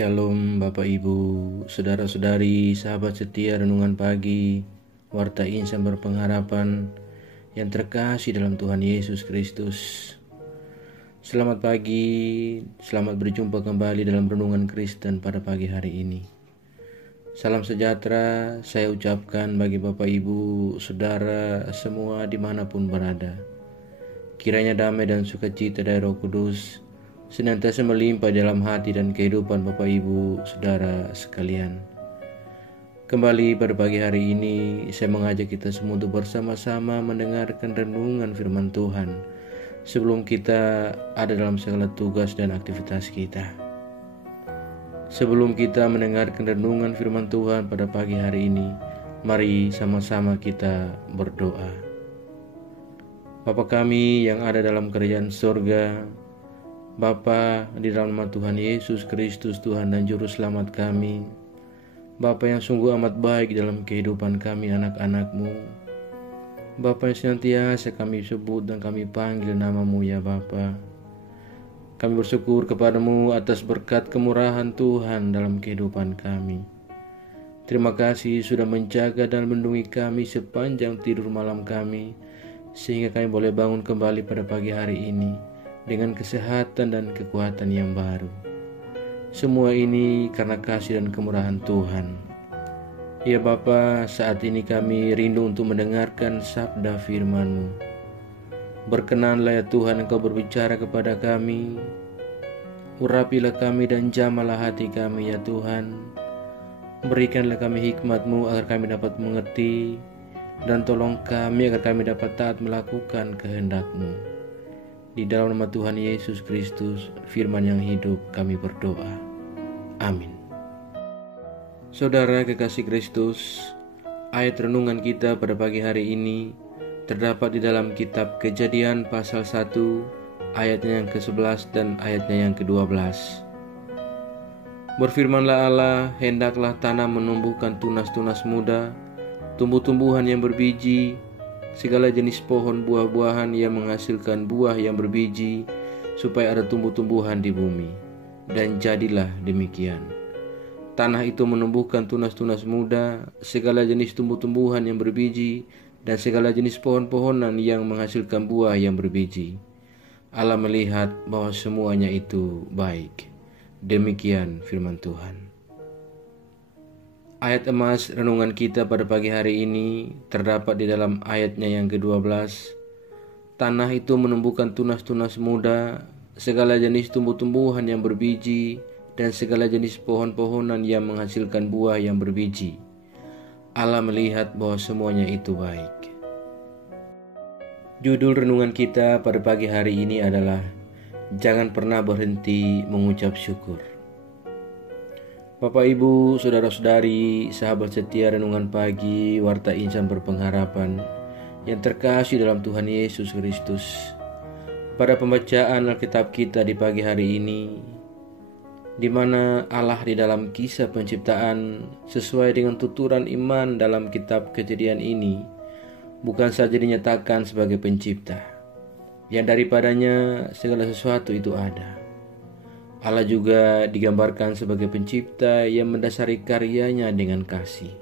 Shalom Bapak Ibu, Saudara-saudari, sahabat setia Renungan Pagi, Warta Insan Berpengharapan yang terkasih dalam Tuhan Yesus Kristus. Selamat pagi, selamat berjumpa kembali dalam Renungan Kristen pada pagi hari ini. Salam sejahtera saya ucapkan bagi Bapak Ibu, Saudara semua dimanapun berada. Kiranya damai dan sukacita dari Roh Kudus senantiasa melimpah dalam hati dan kehidupan Bapak Ibu, Saudara sekalian. Kembali pada pagi hari ini, saya mengajak kita semua untuk bersama-sama mendengarkan renungan firman Tuhan sebelum kita ada dalam segala tugas dan aktivitas kita. Sebelum kita mendengarkan renungan firman Tuhan pada pagi hari ini, mari sama-sama kita berdoa. Bapa kami yang ada dalam kerajaan surga, Bapa, di dalam nama Tuhan Yesus Kristus, Tuhan dan Juru Selamat kami, Bapa yang sungguh amat baik dalam kehidupan kami anak-anak-Mu, Bapa yang senantiasa kami sebut dan kami panggil nama-Mu ya Bapa. Kami bersyukur kepadamu atas berkat kemurahan Tuhan dalam kehidupan kami. Terima kasih sudah menjaga dan melindungi kami sepanjang tidur malam kami, sehingga kami boleh bangun kembali pada pagi hari ini dengan kesehatan dan kekuatan yang baru. Semua ini karena kasih dan kemurahan Tuhan. Ya Bapa, saat ini kami rindu untuk mendengarkan sabda firman-Mu. Berkenanlah ya Tuhan Engkau berbicara kepada kami. Urapilah kami dan jamalah hati kami ya Tuhan. Berikanlah kami hikmat-Mu agar kami dapat mengerti, dan tolong kami agar kami dapat taat melakukan kehendak-Mu. Di dalam nama Tuhan Yesus Kristus, firman yang hidup, kami berdoa. Amin. Saudara kekasih Kristus, ayat renungan kita pada pagi hari ini terdapat di dalam kitab Kejadian pasal 1, ayatnya yang ke-11 dan ayatnya yang ke-12. Berfirmanlah Allah, hendaklah tanah menumbuhkan tunas-tunas muda, tumbuh-tumbuhan yang berbiji, segala jenis pohon buah-buahan yang menghasilkan buah yang berbiji, supaya ada tumbuh-tumbuhan di bumi. Dan jadilah demikian. Tanah itu menumbuhkan tunas-tunas muda, segala jenis tumbuh-tumbuhan yang berbiji, dan segala jenis pohon-pohonan yang menghasilkan buah yang berbiji. Allah melihat bahwa semuanya itu baik. Demikian firman Tuhan. Ayat emas renungan kita pada pagi hari ini terdapat di dalam ayatnya yang ke-12. Tanah itu menumbuhkan tunas-tunas muda, segala jenis tumbuh-tumbuhan yang berbiji, dan segala jenis pohon-pohonan yang menghasilkan buah yang berbiji. Allah melihat bahwa semuanya itu baik. Judul renungan kita pada pagi hari ini adalah Jangan pernah berhenti mengucap syukur. Bapak Ibu, Saudara-saudari, sahabat setia Renungan Pagi, Warta Insan Berpengharapan yang terkasih dalam Tuhan Yesus Kristus. Pada pembacaan Alkitab kita di pagi hari ini, di mana Allah di dalam kisah penciptaan sesuai dengan tuturan iman dalam kitab Kejadian ini, bukan saja dinyatakan sebagai pencipta, yang daripadanya segala sesuatu itu ada. Allah juga digambarkan sebagai pencipta yang mendasari karyanya dengan kasih.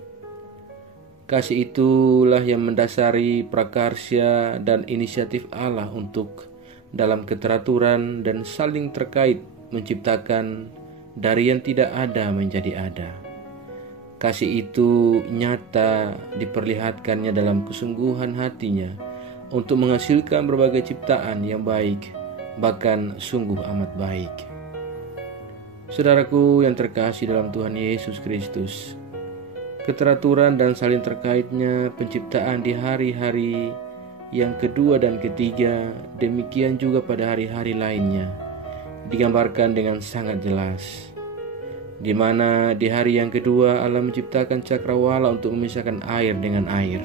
Kasih itulah yang mendasari prakarya dan inisiatif Allah untuk dalam keteraturan dan saling terkait menciptakan dari yang tidak ada menjadi ada. Kasih itu nyata diperlihatkannya dalam kesungguhan hatinya untuk menghasilkan berbagai ciptaan yang baik, bahkan sungguh amat baik. Saudaraku yang terkasih dalam Tuhan Yesus Kristus, keteraturan dan saling terkaitnya penciptaan di hari-hari yang kedua dan ketiga, demikian juga pada hari-hari lainnya, digambarkan dengan sangat jelas. Di mana di hari yang kedua Allah menciptakan cakrawala untuk memisahkan air dengan air.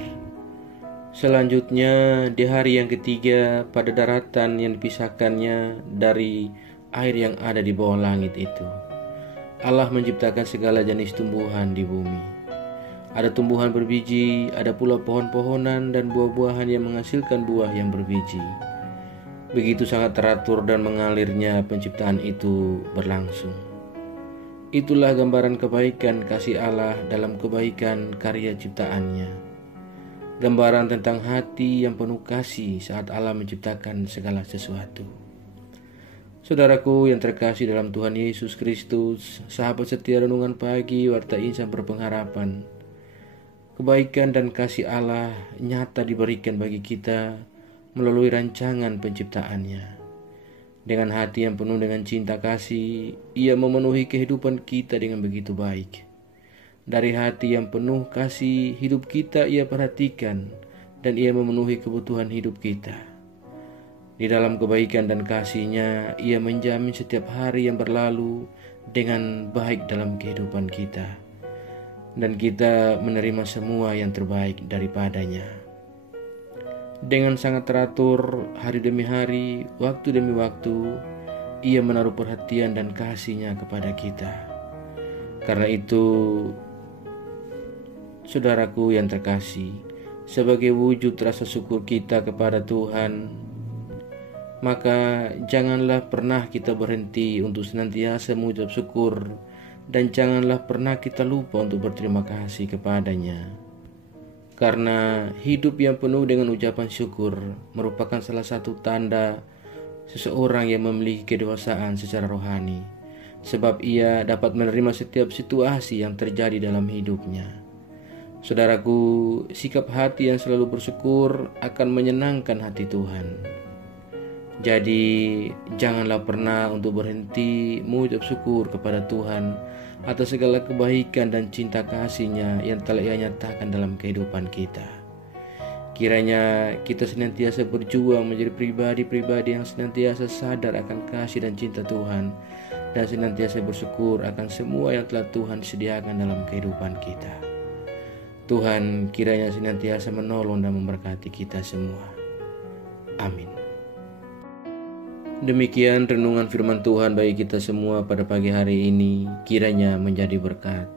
Selanjutnya di hari yang ketiga pada daratan yang dipisahkannya dari air yang ada di bawah langit itu, Allah menciptakan segala jenis tumbuhan di bumi. Ada tumbuhan berbiji, ada pula pohon-pohonan dan buah-buahan yang menghasilkan buah yang berbiji. Begitu sangat teratur dan mengalirnya penciptaan itu berlangsung. Itulah gambaran kebaikan kasih Allah dalam kebaikan karya ciptaannya. Gambaran tentang hati yang penuh kasih saat Allah menciptakan segala sesuatu. Saudaraku yang terkasih dalam Tuhan Yesus Kristus, sahabat setia renungan pagi Warta Insan Berpengharapan, kebaikan dan kasih Allah nyata diberikan bagi kita melalui rancangan penciptaannya. Dengan hati yang penuh dengan cinta kasih, Ia memenuhi kehidupan kita dengan begitu baik. Dari hati yang penuh kasih, hidup kita Ia perhatikan, dan Ia memenuhi kebutuhan hidup kita. Di dalam kebaikan dan kasih-Nya, Ia menjamin setiap hari yang berlalu dengan baik dalam kehidupan kita. Dan kita menerima semua yang terbaik daripadanya. Dengan sangat teratur, hari demi hari, waktu demi waktu, Ia menaruh perhatian dan kasih-Nya kepada kita. Karena itu, saudaraku yang terkasih, sebagai wujud rasa syukur kita kepada Tuhan, maka janganlah pernah kita berhenti untuk senantiasa mengucap syukur, dan janganlah pernah kita lupa untuk berterima kasih kepada-Nya. Karena hidup yang penuh dengan ucapan syukur merupakan salah satu tanda seseorang yang memiliki kedewasaan secara rohani, sebab ia dapat menerima setiap situasi yang terjadi dalam hidupnya. Saudaraku, sikap hati yang selalu bersyukur akan menyenangkan hati Tuhan. Jadi, janganlah pernah untuk berhenti mengucap syukur kepada Tuhan atas segala kebaikan dan cinta kasih-Nya yang telah Ia nyatakan dalam kehidupan kita. Kiranya kita senantiasa berjuang menjadi pribadi-pribadi yang senantiasa sadar akan kasih dan cinta Tuhan, dan senantiasa bersyukur akan semua yang telah Tuhan sediakan dalam kehidupan kita. Tuhan kiranya senantiasa menolong dan memberkati kita semua. Amin. Demikian renungan firman Tuhan bagi kita semua pada pagi hari ini, kiranya menjadi berkat.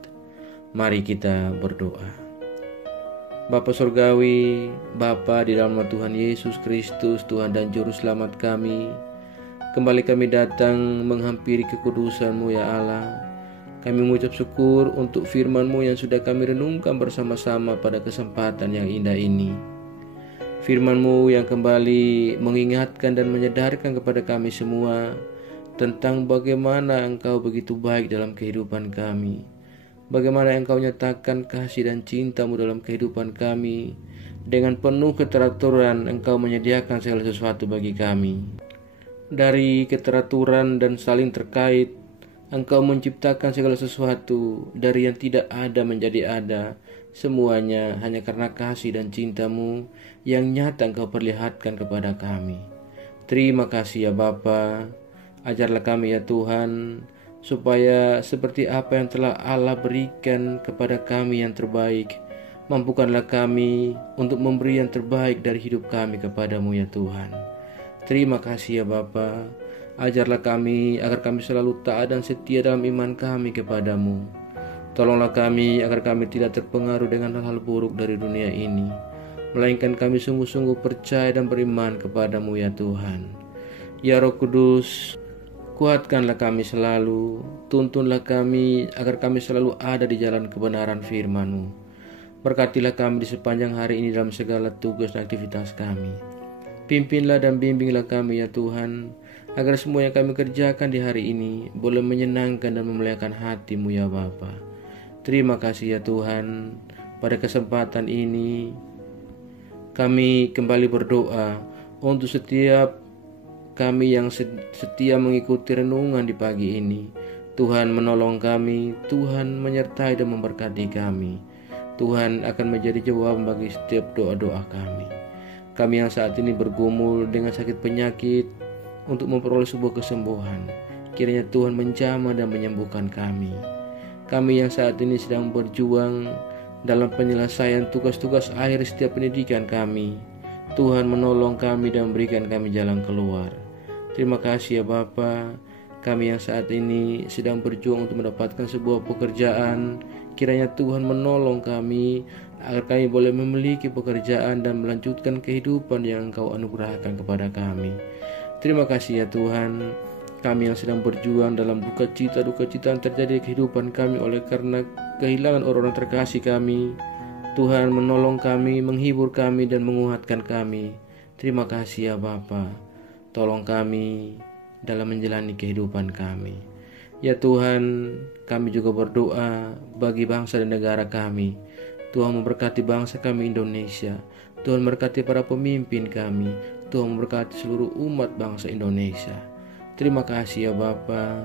Mari kita berdoa. Bapa Surgawi, Bapa di dalam nama Tuhan Yesus Kristus, Tuhan dan Juru Selamat kami, kembali kami datang menghampiri kekudusan-Mu ya Allah. Kami mengucap syukur untuk firman-Mu yang sudah kami renungkan bersama-sama pada kesempatan yang indah ini. Firman-Mu yang kembali mengingatkan dan menyadarkan kepada kami semua tentang bagaimana Engkau begitu baik dalam kehidupan kami. Bagaimana Engkau nyatakan kasih dan cinta-Mu dalam kehidupan kami. Dengan penuh keteraturan Engkau menyediakan segala sesuatu bagi kami. Dari keteraturan dan saling terkait, Engkau menciptakan segala sesuatu dari yang tidak ada menjadi ada. Semuanya hanya karena kasih dan cinta-Mu yang nyata Engkau perlihatkan kepada kami. Terima kasih ya Bapa. Ajarlah kami ya Tuhan, supaya seperti apa yang telah Allah berikan kepada kami yang terbaik, mampukanlah kami untuk memberi yang terbaik dari hidup kami kepada-Mu ya Tuhan. Terima kasih ya Bapa. Ajarlah kami agar kami selalu taat dan setia dalam iman kami kepada-Mu. Tolonglah kami agar kami tidak terpengaruh dengan hal-hal buruk dari dunia ini, melainkan kami sungguh-sungguh percaya dan beriman kepada-Mu ya Tuhan. Ya Roh Kudus, kuatkanlah kami selalu, tuntunlah kami agar kami selalu ada di jalan kebenaran firman-Mu. Berkatilah kami di sepanjang hari ini dalam segala tugas dan aktivitas kami. Pimpinlah dan bimbinglah kami ya Tuhan, agar semua yang kami kerjakan di hari ini boleh menyenangkan dan memuliakan hati-Mu ya Bapa. Terima kasih ya Tuhan. Pada kesempatan ini kami kembali berdoa untuk setiap kami yang setia mengikuti renungan di pagi ini. Tuhan menolong kami, Tuhan menyertai dan memberkati kami. Tuhan akan menjadi jawaban bagi setiap doa-doa kami. Kami yang saat ini bergumul dengan sakit penyakit untuk memperoleh sebuah kesembuhan, kiranya Tuhan menjamah dan menyembuhkan kami. Kami yang saat ini sedang berjuang dalam penyelesaian tugas-tugas akhir setiap pendidikan kami, Tuhan menolong kami dan memberikan kami jalan keluar. Terima kasih ya Bapa. Kami yang saat ini sedang berjuang untuk mendapatkan sebuah pekerjaan, kiranya Tuhan menolong kami agar kami boleh memiliki pekerjaan dan melanjutkan kehidupan yang Engkau anugerahkan kepada kami. Terima kasih ya Tuhan. Kami yang sedang berjuang dalam duka cita yang terjadi di kehidupan kami oleh karena kehilangan orang-orang terkasih kami. Tuhan menolong kami, menghibur kami, dan menguatkan kami. Terima kasih ya Bapa. Tolong kami dalam menjalani kehidupan kami. Ya Tuhan, kami juga berdoa bagi bangsa dan negara kami. Tuhan memberkati bangsa kami Indonesia. Tuhan memberkati para pemimpin kami. Tuhan memberkati seluruh umat bangsa Indonesia. Terima kasih ya Bapa.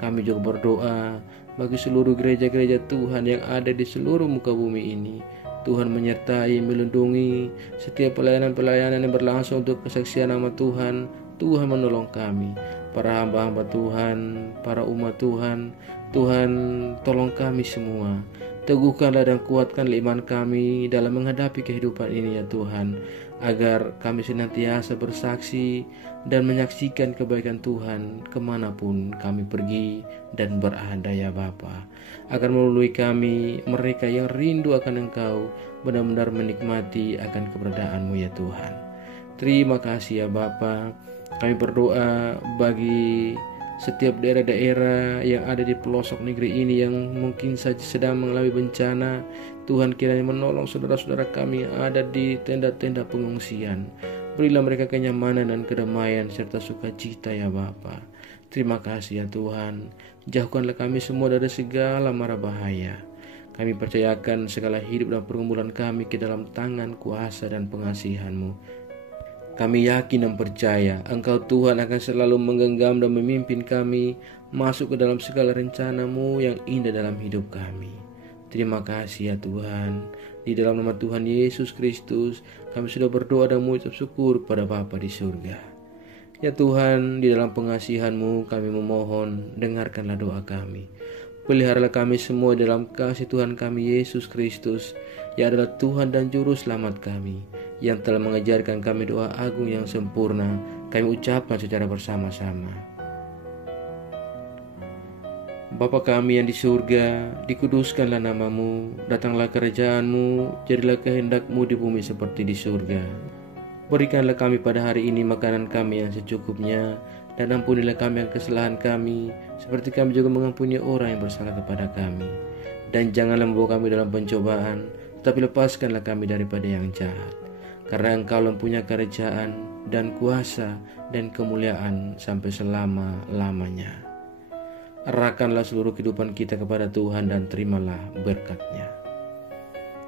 Kami juga berdoa bagi seluruh gereja-gereja Tuhan yang ada di seluruh muka bumi ini. Tuhan menyertai, melindungi setiap pelayanan-pelayanan yang berlangsung untuk kesaksian nama Tuhan. Tuhan menolong kami, para hamba-hamba Tuhan, para umat Tuhan. Tuhan tolong kami semua. Teguhkanlah dan kuatkanlah iman kami dalam menghadapi kehidupan ini ya Tuhan, agar kami senantiasa bersaksi dan menyaksikan kebaikan Tuhan kemanapun kami pergi dan berada ya Bapa. Agar melalui kami, mereka yang rindu akan Engkau benar-benar menikmati akan keberadaan-Mu ya Tuhan. Terima kasih ya Bapa. Kami berdoa bagi setiap daerah-daerah yang ada di pelosok negeri ini yang mungkin saja sedang mengalami bencana. Tuhan kiranya menolong saudara-saudara kami yang ada di tenda-tenda pengungsian. Berilah mereka kenyamanan dan kedamaian serta sukacita ya Bapa. Terima kasih ya Tuhan. Jauhkanlah kami semua dari segala mara bahaya. Kami percayakan segala hidup dan pergumulan kami ke dalam tangan kuasa dan pengasihan-Mu. Kami yakin dan percaya Engkau Tuhan akan selalu menggenggam dan memimpin kami masuk ke dalam segala rencana-Mu yang indah dalam hidup kami. Terima kasih ya Tuhan. Di dalam nama Tuhan Yesus Kristus kami sudah berdoa dan mengucap syukur kepada Bapa di surga. Ya Tuhan, di dalam pengasihan-Mu kami memohon, dengarkanlah doa kami. Peliharalah kami semua dalam kasih Tuhan kami Yesus Kristus, yang adalah Tuhan dan Juru Selamat kami, yang telah mengajarkan kami doa agung yang sempurna. Kami ucapkan secara bersama-sama. Bapa kami yang di surga, dikuduskanlah nama-Mu, datanglah kerajaan-Mu, jadilah kehendak-Mu di bumi seperti di surga. Berikanlah kami pada hari ini makanan kami yang secukupnya, dan ampunilah kami yang kesalahan kami, seperti kami juga mengampuni orang yang bersalah kepada kami. Dan janganlah membawa kami dalam pencobaan, tetapi lepaskanlah kami daripada yang jahat. Karena Engkau mempunyai kerajaan dan kuasa dan kemuliaan sampai selama-lamanya. Arahkanlah seluruh kehidupan kita kepada Tuhan dan terimalah berkat-Nya.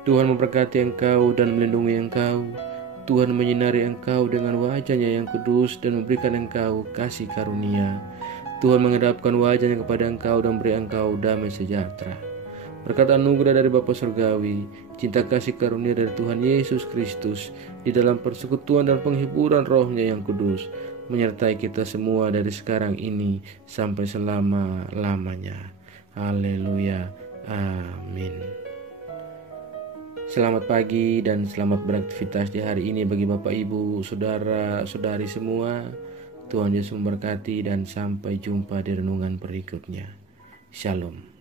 Tuhan memberkati engkau dan melindungi engkau. Tuhan menyinari engkau dengan wajah-Nya yang kudus dan memberikan engkau kasih karunia. Tuhan menghadapkan wajah-Nya kepada engkau dan beri engkau damai sejahtera. Berkat anugerah dari Bapa Surgawi, cinta kasih karunia dari Tuhan Yesus Kristus, di dalam persekutuan dan penghiburan Roh-Nya yang kudus, menyertai kita semua dari sekarang ini sampai selama-lamanya. Haleluya. Amin. Selamat pagi dan selamat beraktivitas di hari ini bagi Bapak, Ibu, Saudara-saudari semua. Tuhan Yesus memberkati dan sampai jumpa di renungan berikutnya. Shalom.